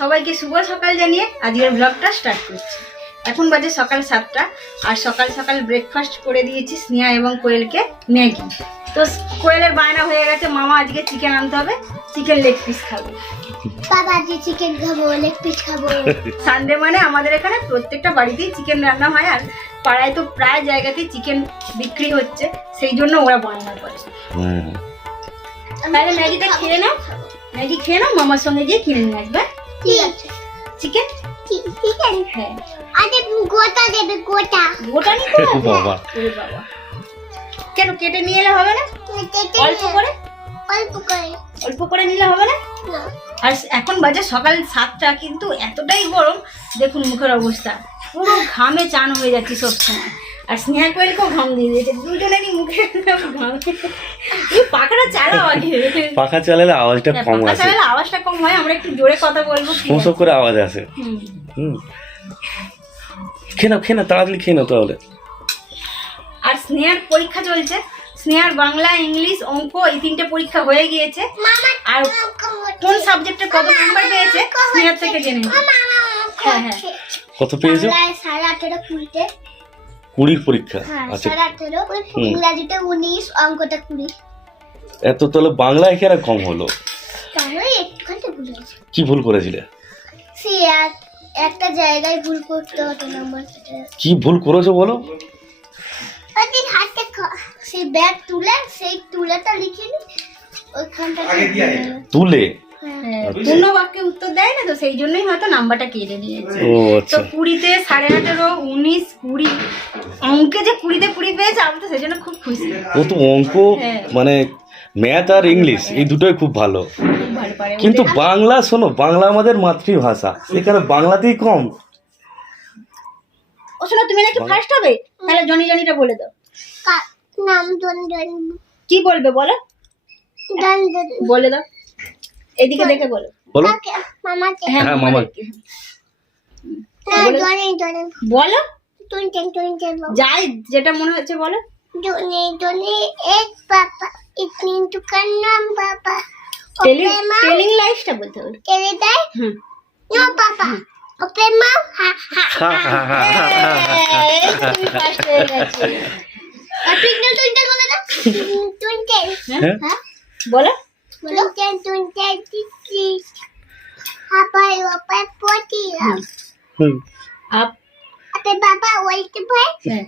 সবাইকে শুভ সকাল জানিয়ে আজকের ব্লগটা স্টার্ট করছি। এখন বাজে সকাল 7টা আর সকাল সকাল ব্রেকফাস্ট করে দিয়েছি স্নেহা এবং কোয়েলকে ম্যাগি। তো কোয়েলের বায়না হয়ে গেছে মামা আজকে চিকেন আনতে হবে, চিকেন লেগ পিস খাবো। বাবা আজকে চিকেন খাবো, লেগ পিস খাবো। সানডে মানে আমাদের এখানে প্রত্যেকটা বাড়িতেই চিকেন রান্না হয়, আর পাড়ায় তো প্রায় জায়গাতেই চিকেন বিক্রি হচ্ছে, সেই জন্য ওরা বায়না করে। তাহলে ম্যাগিটা খেয়ে নাও, ম্যাগি খেয়ে নাও, মামার সঙ্গে গিয়ে কিনে নিয়ে আসবে। ঠিক আছে। চিকেন চিকেন হ্যাঁ, আরে গোটা দেবে, গোটা গোটা নিতে হবে বাবা। ওরে বাবা, কেন কেটে নিয়ে এলে হবে না? অল্প করে অল্প করে অল্প করে নিলে হবে না? না। আর এখন বাজে সকাল 7টা, কিন্তু এতটাই গরম দেখুন মুখের অবস্থা, পুরো ঘামে চান হয়ে যাচ্ছে সবসময়। আর স্নেহা কোয়েলকেও ঘাম দিয়ে দিয়েছে, দুজনেরই মুখে ঘাম। এই পাখাটা চালাও আগে। পাখা চালালে আওয়াজটা কম পাখা আসে, চালালে আওয়াজটা কম হয়, আমরা একটু জোরে কথা বলবো। ফোঁসো করে আওয়াজ আসে। খেয়ে নাও তাড়াতাড়ি খেয়ে নাও তাহলে। আর স্নেহার পরীক্ষা চলছে, স্নেহার বাংলা, ইংলিশ, অঙ্ক এই 3টে পরীক্ষা হয়ে গিয়েছে। আর কোন সাবজেক্টে কত নাম্বার পেয়েছে স্নেহার থেকে জেনে নিই। হ্যাঁ হ্যাঁ, কত পেয়েছো? 18.5 20 20 পরীক্ষা। হ্যাঁ, আচ্ছা 18.5 ইংরাজিতে 19, অঙ্কটা 20। এত তাহলে বাংলায় কেন কম হলো? তাহলে একটুখানি ভুল হয়েছে। কি ভুল করেছিলে? সে একটা জায়গায় ভুল করতে হতো নাম্বার কেটে। কি ভুল করেছো বলো? ওদিন হাতে সেই ব্যাগ তুলে সেই তুলেটা লিখে নি ওইখানটা তুলে। হ্যাঁ, পূর্ণ বাক্যে উত্তর দেয় না, তো সেই জন্যই হয়তো নাম্বারটা কেটে নিয়েছে। ও তো আচ্ছা, 20তে 18.5, 19, 20 অঙ্কে যে 20তে 20 পেয়েছে, আমি তো সেই জন্য খুব খুশি। ও তো অঙ্ক হ্যাঁ। মানে ম্যাথ আর ইংলিশ এই দুটোই খুব ভালো, খুব ভালো পারে। কিন্তু বাংলা শোনো, বাংলা আমাদের মাতৃভাষা, সেখানে বাংলাতেই কম। ও শোনো, তুমি নাকি ফার্স্ট হবে, তাহলে জনিটা বলে দাও। নাম জন জন কি বলবে বলো, জন জন বলে দাও, এদিকে দেখে বলো। বলো। মামাকে হ্যাঁ হ্যাঁ, মামা। মামাদেরকে। না বলো। জনে জনে বলো, তুই যাই যেটা মনে হচ্ছে বলো। জনে জনে এক পাপা ইতনি দুকান নাম বাবা টেলিং লাইফটা বলতে হবে। তেরে দেয় হুম, নো পাপা ওপে মা হা হা এই তুমি ফার্স্ট হয়ে গেছো। আর তুই বলে না তুই হ্যাঁ? হ্যাঁ বলো। তুই দিছি হাপাই ওপে পটি হুম। আপ আপে বাবা ওইতে ভাই হ্যাঁ,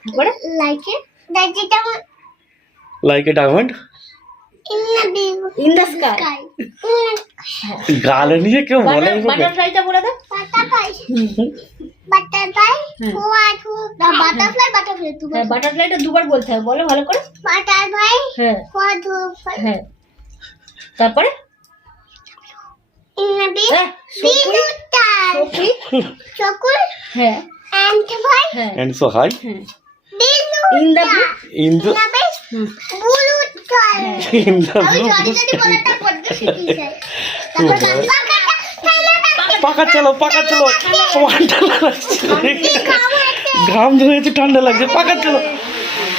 তারপরে লাইকে দাইটা like a diamond in the sky. গালে নিয়ে কেউ বলে বাটারফ্লাইটা বলে দাও। বাটারফ্লাই হ্যাঁ। বাটারফ্লাই তুমি হ্যাঁ, বাটারফ্লাইটা দুবার বলতে হবে, বলো ভালো করে। বাটারফ্লাই হ্যাঁ হ্যাঁ, তারপরে হ্যাঁ, সখী। চকুল হ্যাঁ এন্ড ভাই হ্যাঁ এন্ড সো হাই হ্যাঁ, blue in the in the blue toy in the আমি যদি বলাটা পড়তে শিখি যায় তারপর পাকা চলো ঠান্ডা লাগছে, ঘাম ধরেছে, ঠান্ডা লাগছে,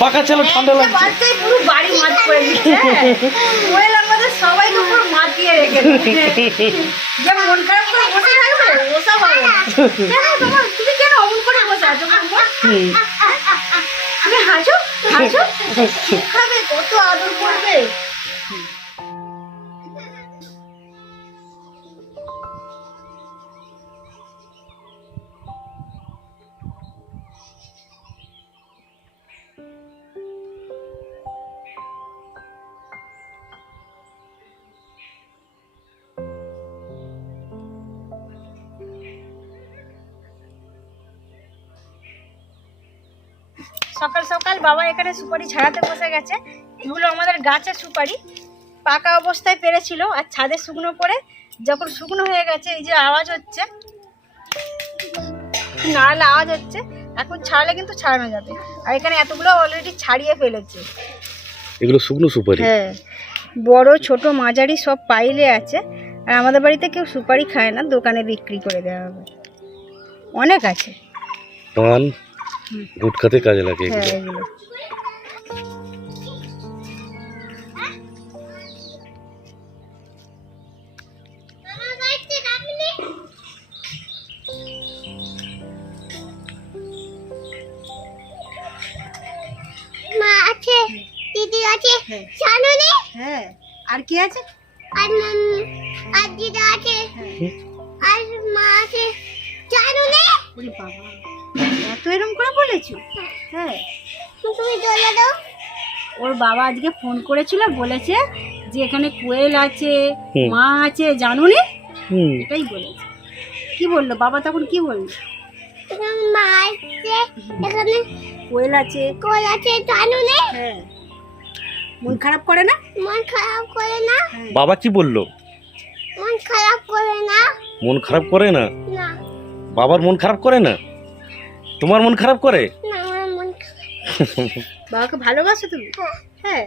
পাকা চলো ঠান্ডা লাগছে। বাচ্চাই পুরো বাড়ি মাত করে দিচ্ছে। কোয়েল আমাদের সবাইকে পুরো মাতিয়ে রেখে দিচ্ছে। যে মন খারাপ করে বসে থাকবে ওসব হবে না। কেন তোমার, তুমি কেন অমন করে বসে আছো? তুমি হাসো খাবে, কত আদর করবে। সকাল সকাল বাবা এখানে সুপারি ছাড়াতে বসে গেছে। এগুলো আমাদের গাছের সুপারি, পাকা অবস্থায় পেরেছিল, আর ছাদে শুকনো করে যখন শুকনো হয়ে গেছে, এই যে আওয়াজ হচ্ছে, নাড়ালে আওয়াজ হচ্ছে, এখন ছাড়লে কিন্তু ছাড়ানো যাবে। আর এখানে এতগুলো অলরেডি ছাড়িয়ে ফেলেছে। এগুলো শুকনো সুপারি? হ্যাঁ, বড় ছোট মাঝারি সব পাইলে আছে। আর আমাদের বাড়িতে কেউ সুপারি খায় না, দোকানে বিক্রি করে দেওয়া হবে। অনেক আছে, পান গুটখাতে কাজে লাগে হ্যাঁ এগুলো। এগুলো। আমার বাড়িতে হ্যাঁ জানো নে হ্যাঁ আর কি আছে? আর আর দিদা আছে হ্যাঁ আর মা আছে জানো নে ওরে বাবা, এত এরম করে বলেছো? হ্যাঁ তুমি দোলা দাও ওর বাবা আজকে ফোন করেছিল, বলেছে যে এখানে কোয়েল আছে, হুম। মা আছে, জানো নি? হুম। এটাই বলেছে। কি বললো বাবা তখন, কি বললো? এবং মা আছে এখানে কোয়েল আছে। কল আছে জানো নে হ্যাঁ মন খারাপ করে না? মন খারাপ করে না হ্যাঁ বাবা কি বললো? মন খারাপ করে না মন খারাপ করে না? না বাবার মন খারাপ করে না? তোমার মন খারাপ করে? না আমার মন বাবাকে ভালোবাসো তুমি? হ্যাঁ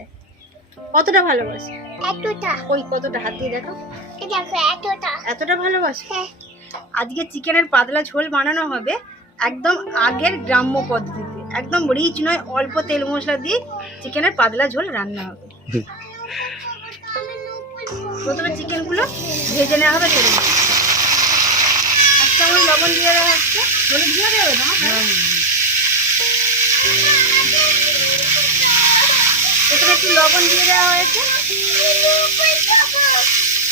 কতটা ভালোবাসো? এতটা ওই কতটা, হাত দিয়ে দেখো। এই দেখো এতটা এতটা ভালোবাসো? হ্যাঁ আজকে চিকেনের পাতলা ঝোল বানানো হবে একদম আগের গ্রাম্য পদ্ধতিতে, একদম রিচ নয়, অল্প তেল মশলা দিয়ে চিকেনের পাতলা ঝোল রান্না হবে। প্রথমে চিকেনগুলো ভেজে নেওয়া হবে তেলে। এক চামচ লবণ দিয়ে দেওয়া হচ্ছে, হলুদ দিয়ে দেবে না? প্রথমে একটু লবণ দিয়ে দেওয়া হয়েছে।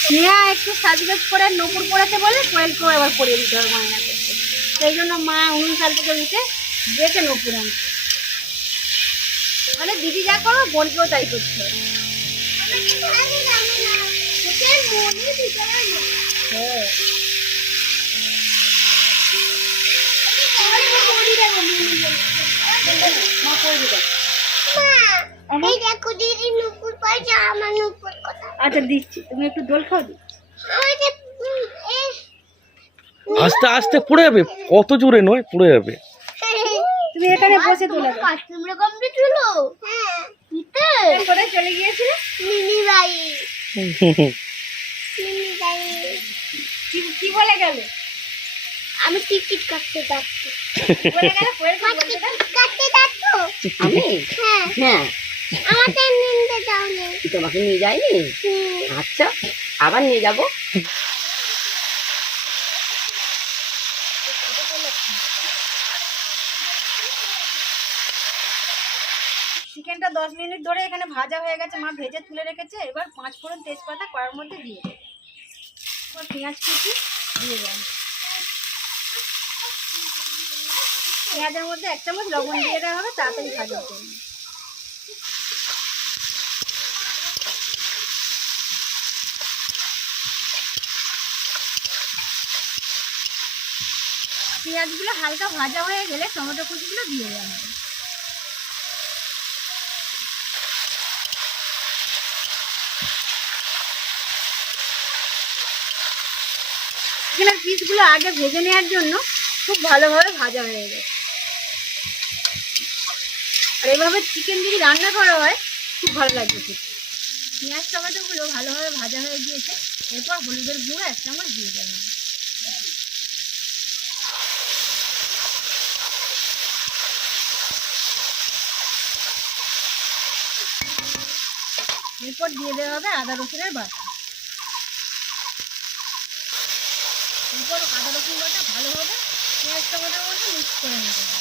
স্নেহা একটু সাজগোজ করে নপুর পড়াতে বলে কোয়েলকেও এবার পরিয়ে দিতে হবে মায়না করতে। সেই জন্য মা 19 সাল থেকে উঠে দেখে নপুর আনছে। মানে দিদি যা করো বোনকেও তাই করতে হবে। হ্যাঁ মা করে দিবে। এই দেখো দিদি নুপুর পাইছে আমার নুপুর কথা আচ্ছা দিচ্ছি, তুমি একটু দোল খাও দি। আমাদের আস্তে আস্তে পড়ে যাবে, কত জোরে নয়, পড়ে যাবে। তুমি এখানে বসে তোলা দাও। কাস্টমার কমপ্লিট হলো হ্যাঁ দিতে কোথায় চলে গিয়েছিলে? মিনি বাই মিনি বাই কি বলে গেল? আমি টিকিট কাটতে যাচ্ছি বলে গেল কোয়েল বলতে দাও। টিকিট কাটতে যাচ্ছ আমি হ্যাঁ হ্যাঁ আমাকে নিতে যাও না তোমাকে নিয়ে যাইনি। আচ্ছা আবার নিয়ে যাব। চিকেনটা 10 মিনিট ধরে এখানে ভাজা হয়ে গেছে, মা ভেজে তুলে রেখেছে। এবার 5 ফোড়ন তেজপাতা কড়ার মধ্যে দিয়ে দেব। এবার পেঁয়াজ কুচি দিয়ে দেব। পেঁয়াজের মধ্যে 1 চামচ লবণ দিয়ে দেওয়া হবে, তাড়াতাড়ি ভাজা হবে। পেঁয়াজগুলো হালকা ভাজা হয়ে গেলে টমেটো কুচিগুলো দিয়ে দেওয়া হবে। চিকেনের পিসগুলো আগে ভেজে নেওয়ার জন্য খুব ভালোভাবে ভাজা হয়ে গেছে। আর এভাবে চিকেন যদি রান্না করা হয় খুব ভালো লাগবে খেতে। পেঁয়াজ টমেটোগুলো ভালোভাবে ভাজা হয়ে গিয়েছে। এরপর হলুদের গুঁড়ো 1 চামচ দিয়ে দেবেন। এরপর দিয়ে দেওয়া হবে আদা রসুনের বাটা। এরপর আদা রসুন বাটা ভালোভাবে পেঁয়াজ টমেটোর মধ্যে মিক্স করে নিতে হবে।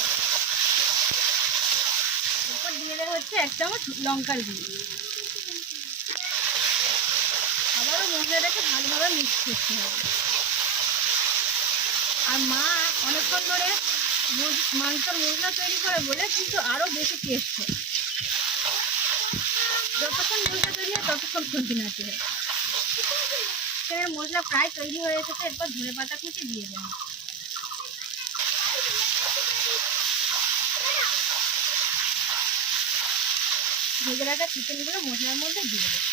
এরপর দিয়ে দেওয়া হচ্ছে 1 চামচ লঙ্কার গুঁড়ো। আবারও মশলাটাকে ভালোভাবে মিক্স করতে হবে। আর মা অনেকক্ষণ ধরে মাংসের মশলা তৈরি করে বলে কিন্তু আরও বেশি টেস্ট হয়। যতক্ষণ মশলা তৈরি হয় ততক্ষণ খুঁটি নাড়তে হয়। চিকেনের মশলা প্রায় তৈরি হয়ে এসেছে। এরপর ধনেপাতা কুচি দিয়ে দেন। ভেজে রাখা চিকেনগুলো মশলার মধ্যে দিয়ে দেন।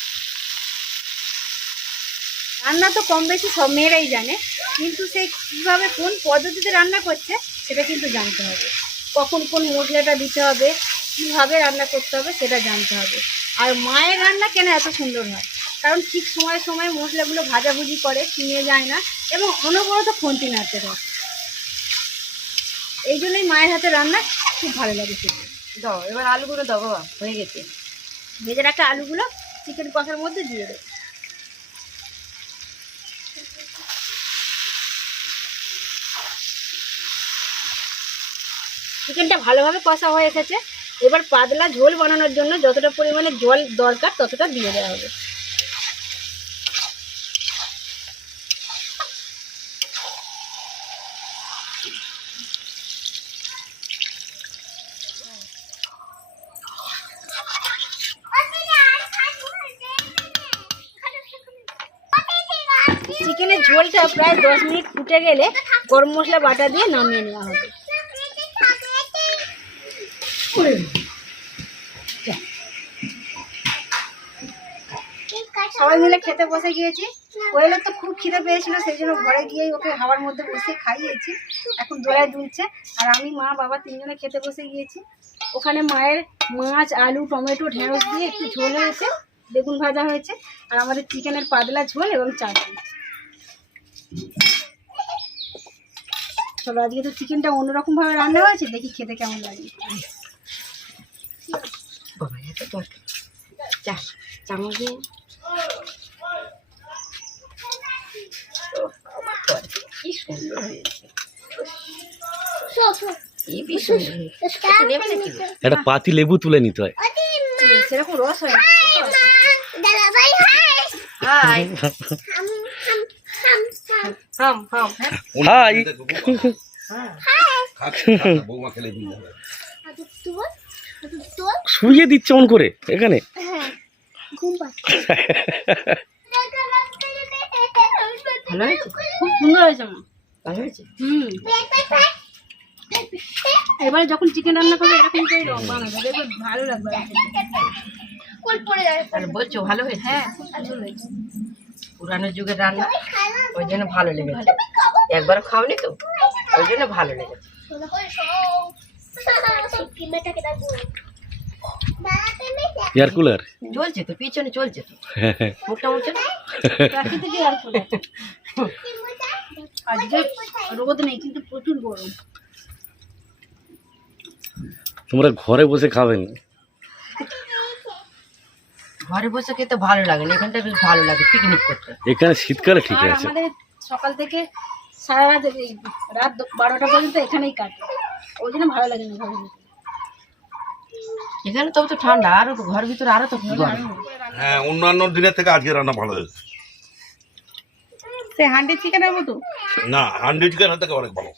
রান্না তো কম বেশি সব মেয়েরাই জানে, কিন্তু সেই কীভাবে কোন পদ্ধতিতে রান্না করছে সেটা কিন্তু জানতে হবে। কখন কোন মশলাটা দিতে হবে, কীভাবে রান্না করতে হবে সেটা জানতে হবে। আর মায়ের রান্না কেন এত সুন্দর হয়, কারণ ঠিক সময়ে সময়ে মশলাগুলো ভাজাভুজি করে, চিনিয়ে যায় না এবং অনবরত খুন্তি নাড়তে থাকে। এই জন্যই মায়ের হাতে রান্না খুব ভালো লাগে খেতে। দাও এবার আলুগুলো দাও বাবা, হয়ে গেছে। ভেজে রাখা আলুগুলো চিকেন কষার মধ্যে দিয়ে দেবে। চিকেনটা ভালোভাবে কষা হয়ে এসেছে। এবার পাতলা ঝোল বানানোর জন্য যতটা পরিমাণে জল দরকার ততটা দিয়ে দেওয়া হবে। চিকেনের ঝোলটা প্রায় 10 মিনিট ফুটে গেলে গরম মশলা বাটা দিয়ে নামিয়ে নেওয়া হবে। সবাই মিলে খেতে বসে গিয়েছি। কোয়েলের তো খুব খিদে পেয়েছিল, সেই জন্য ঘরে গিয়েই ওকে হাওয়ার মধ্যে বসে খাইয়েছি। এখন দোলায় দুলছে আর আমি মা বাবা তিনজনে খেতে বসে গিয়েছি। ওখানে মায়ের মাছ, আলু, টমেটো, ঢেঁড়স দিয়ে একটু ঝোল হয়েছে, বেগুন ভাজা হয়েছে, আর আমাদের চিকেনের পাতলা ঝোল এবং চাটনি। চলো, আজকে তো চিকেনটা অন্যরকম ভাবে রান্না হয়েছে, দেখি খেতে কেমন লাগে। বাবা এত তরকারি, চামচ দিয়ে কি সুন্দর হয়েছে, কি সুন্দর হয়েছে। একটা পাতি লেবু তুলে নিতে হয়। সেরকম রস হয় না। হাই হাম হাম হাই শুয়ে দিচ্ছে অন করে এখানে। ভালো হয়েছে, খুব সুন্দর হয়েছে মা। ভালো হয়েছে। এবারে যখন চিকেন রান্না করবে এরকম করে বানাবে, দেখবে ভালো লাগবে। আর বলছো ভালো হয়েছে? হ্যাঁ, খুব সুন্দর হয়েছে। পুরানো যুগের রান্না, ওই জন্য ভালো লেগেছে। একবারও খাওনি তো, ওই জন্য ভালো লেগেছে। এয়ার কুলার চলছে তো, পিছনে চলছে তো, মুখটা মুখছে না। প্রাকৃতিক আর ফুল। আজকে রোদ নেই কিন্তু প্রচুর গরম। তোমরা ঘরে বসে খাবেন, ঘরে বসে খেতে ভালো লাগে না, এখানটা বেশ ভালো লাগে পিকনিক করতে। এখানে শীতকালে ঠিক আর আছে। আমাদের সকাল থেকে সারা রাত, এই রাত 12টা পর্যন্ত এখানেই কাটে, ওই জন্য ভালো লাগে না ঘরে বসে। এখানে তবে তো ঠান্ডা, আরো তো ঘর ভিতরে আরো তো গরম। হ্যাঁ, অন্যান্য দিনের থেকে আজকে রান্না ভালো হয়েছে। সে হান্ডি চিকেনের মতো না, 100 চিকেন থেকে অনেক ভালো।